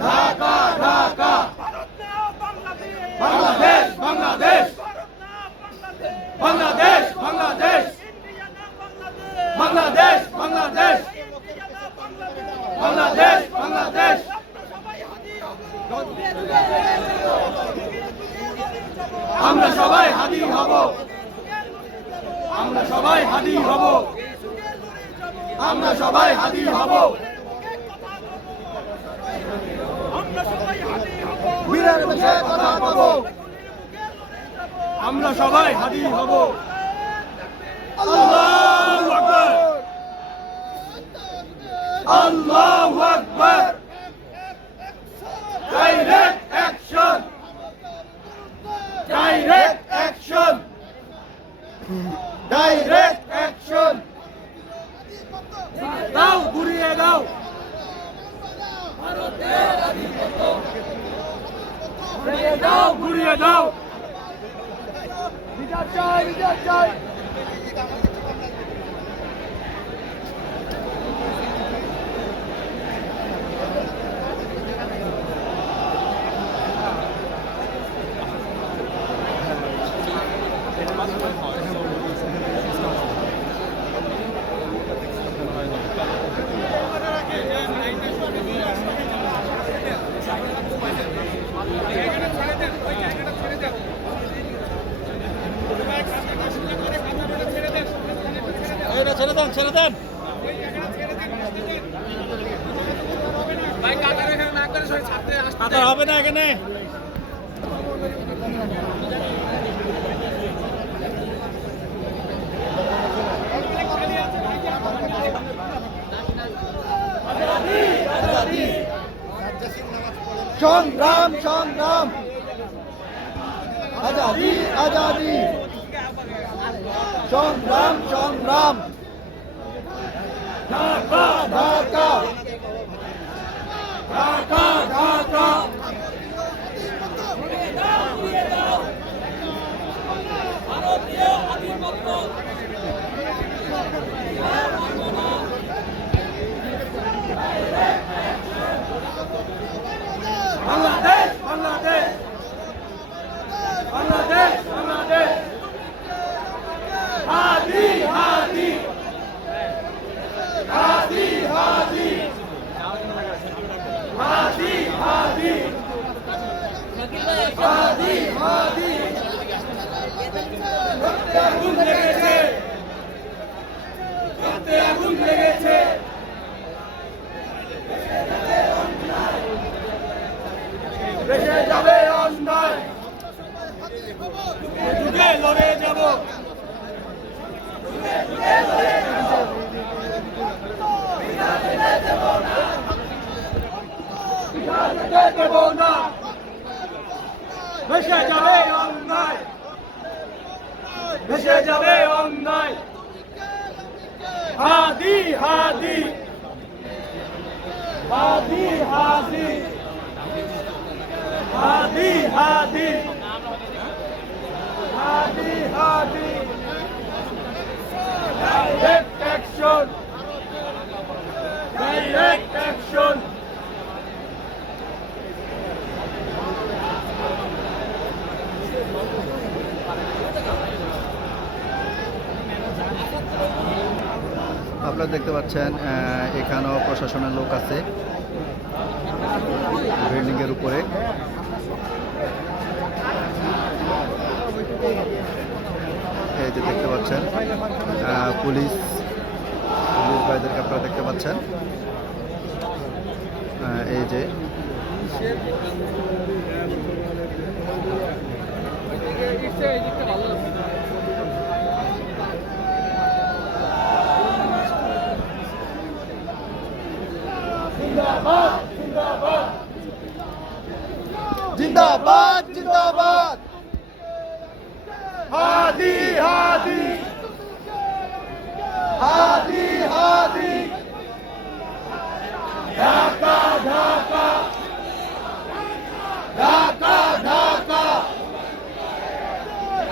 ঢাকা ঢাকা ভারত না বাংলাদেশ, বাংলাদেশ বাংলাদেশ ভারত না বাংলাদেশ, বাংলাদেশ বাংলাদেশ ইন্ডিয়া না বাংলাদেশ, বাংলাদেশ বাংলাদেশ ইন্ডিয়া না বাংলাদেশ, বাংলাদেশ বাংলাদেশ আমরা সবাই হাজির হব, আমরা সবাই হাজির হব আমরা সবাই হাজির হব আমরা সবাই হাজির হব, বীরের বেশে কথা পাব আমরা সবাই হাজির হব আল্লাহু আকবার আল্লাহু আকবার direct action direct action direct action দাও ঘুরিয়ে দাও ঘুরিয়ে দাও ঘুরিয়ে দাও বিচার চাই বিচার চাই ছেড়ে দেন ছেড়ে দেন আদার হবে না এখানে সংগ্রাম সংগ্রাম আজাদি আজাদি সংগ্রাম সংগ্রাম ঢাকা ঢাকা ঢাকা ঢাকা বাংলাদেশ বাংলাদেশ বাংলাদেশ বাংলাদেশ হাদি হাদি হাদি হাদি হাদি হাদি হাদি হাদি আগুন লেগেছে আগুন লেগেছে দেশে যাবে অন্যায় যুগে লড়ে যাব দেব না ভেসে যাবে অন্যায় ভেসে যাবে অন্যায় হাদি হাদি হাদি হাদি হাদি হাদি হাদি হাদি ডাইরেক্ট অ্যাকশন ডাইরেক্ট অ্যাকশন আপনারা দেখতে পাচ্ছেন এখানেও প্রশাসনের লোক আছে বিল্ডিংয়ের উপরে এই যে দেখতে পাচ্ছেন পুলিশ ভাইদেরকে আপনারা দেখতে পাচ্ছেন এই যে জিন্দাবাদ জিন্দাবাদ হাদি হাদি হাদি হাদি Dhaka Dhaka Dhaka Dhaka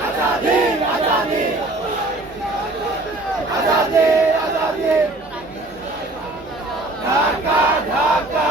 Azadi Azadi Azadi Azadi Dhaka Dhaka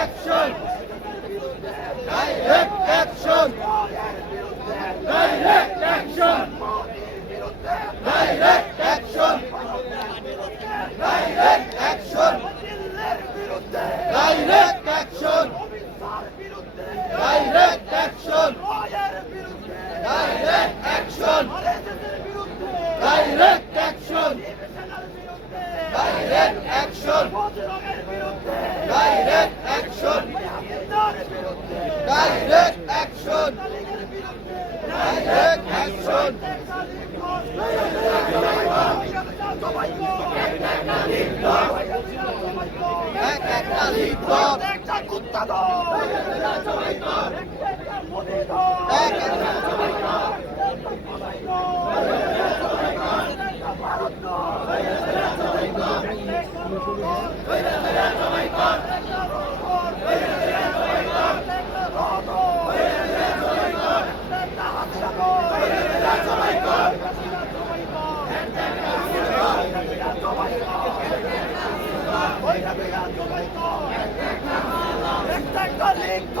action direct action direct action direct action direct action direct action direct action direct action direct action direct action direct action direct action direct action এক একটা লিখত একটা কুত্তা দল এক একটা একটা লিঙ্ক